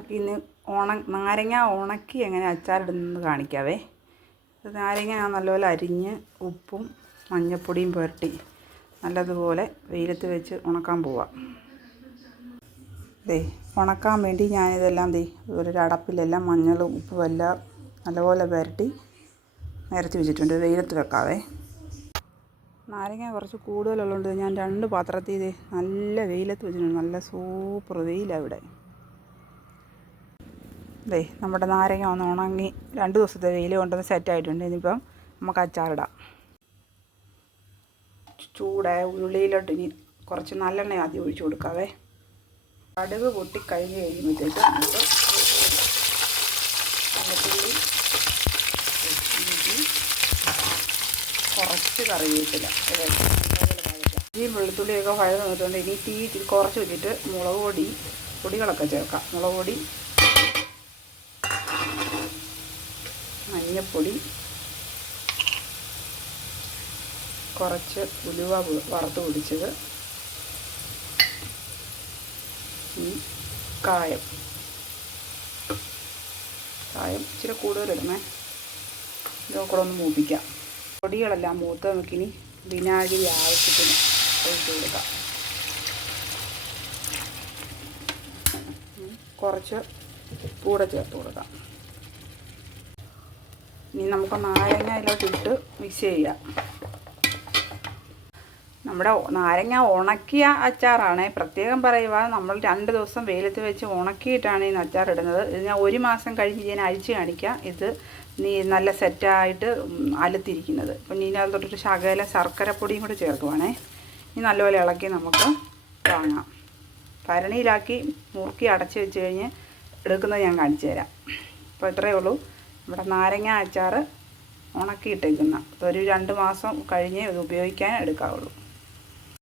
നമുക്കിന്ന് നാരങ്ങ ഉണക്കി എങ്ങനെ അച്ചാറിടുന്നതെന്ന് കാണിക്കാവേ. നാരങ്ങ നല്ലപോലെ അരിഞ്ഞ് ഉപ്പും മഞ്ഞൾപ്പൊടിയും പുരട്ടി നല്ലതുപോലെ വെയിലത്ത് വെച്ച് ഉണക്കാൻ പോവാം. ഉണക്കാൻ വേണ്ടി ഞാനിതെല്ലാം ഒരു അടപ്പിലെല്ലാം മഞ്ഞളും ഉപ്പും എല്ലാം നല്ലപോലെ പുരട്ടി നിരത്തി വെച്ചിട്ടുണ്ട്. വെയിലത്ത് വെക്കാവേ. നാരങ്ങ കുറച്ച് കൂടുതലുള്ളതുകൊണ്ട് ഞാൻ 2 പാത്രത്തിൽ നല്ല വെയിലത്ത് വെച്ചിട്ടുണ്ട്. നല്ല സൂപ്പർ വെയിലാണ് ഇവിടെ. നമ്മുടെ നാരങ്ങ ഒന്ന് ഉണങ്ങി 2 ദിവസത്തെ വെയിൽ കൊണ്ടൊന്ന് സെറ്റായിട്ടുണ്ട്. ഇനിയിപ്പം നമുക്ക് അച്ചാറിടാം. ചൂടായ ഉള്ളിയിലോട്ട് ഇനി കുറച്ച് നല്ലെണ്ണ ആദ്യം ഒഴിച്ച് കൊടുക്കാവേ. കടുക് പൊട്ടി കഴിഞ്ഞ് കഴിയുമ്പോഴത്തേക്ക് നമുക്ക് വെളുത്തുള്ളി, കുറച്ച് കറിവേപ്പില, ഈ വെളുത്തുള്ളിയൊക്കെ വഴന്ന് വന്നിട്ടുണ്ട്. ഇനി തീ കുറച്ച് വെച്ചിട്ട് മുളക് പൊടികളൊക്കെ ചേർക്കാം. മുളക് പൊടി, മഞ്ഞൾപ്പൊടി, കുറച്ച് ഉലുവ വറുത്ത് പൊടിച്ചത്, കായം ഇച്ചിരി കൂടുതലിടണേ. ഇതൊക്കെ കൂടെ ഒന്ന് മൂപ്പിക്കാം. പൊടികളെല്ലാം മൂത്ത് നമുക്കിനി വിനാഗിരി ആവശ്യത്തിന് ഒഴിച്ച് കൊടുക്കാം. കുറച്ച് കൂടെ ചേർത്ത് കൊടുക്കാം. ഇനി നമുക്ക് നാരങ്ങയിലോട്ടിട്ട് മിക്സ് ചെയ്യാം. നമ്മുടെ നാരങ്ങ ഉണക്കിയ അച്ചാറാണ്. പ്രത്യേകം പറയുക, നമ്മൾ 2 ദിവസം വെയിലത്ത് വെച്ച് ഉണക്കിയിട്ടാണ് ഈ അച്ചാറിടുന്നത്. ഇത് ഞാൻ 1 മാസം കഴിഞ്ഞ് ഞാൻ അഴിച്ച് കാണിക്കാം. ഇത് നല്ല സെറ്റായിട്ട് അലുത്തിരിക്കുന്നത്. അപ്പം ഇനി അതിലോട്ടൊരു ശകല ശർക്കരപ്പൊടിയും കൂടി ചേർക്കുവാണേ. ഇനി നല്ലപോലെ ഇളക്കി നമുക്ക് വാങ്ങാം. ഭരണിയിലാക്കി മുറുക്കി അടച്ച് വെച്ച് കഴിഞ്ഞ് എടുക്കുന്നത് ഞാൻ കാണിച്ചു തരാം. അപ്പോൾ ഇത്രയേ ഉള്ളൂ നമ്മുടെ നാരങ്ങ അച്ചാർ ഉണക്കിയിട്ടേക്കുന്ന. ഒരു 2 മാസം കഴിഞ്ഞേ ഇത് ഉപയോഗിക്കാൻ എടുക്കാവുള്ളൂ.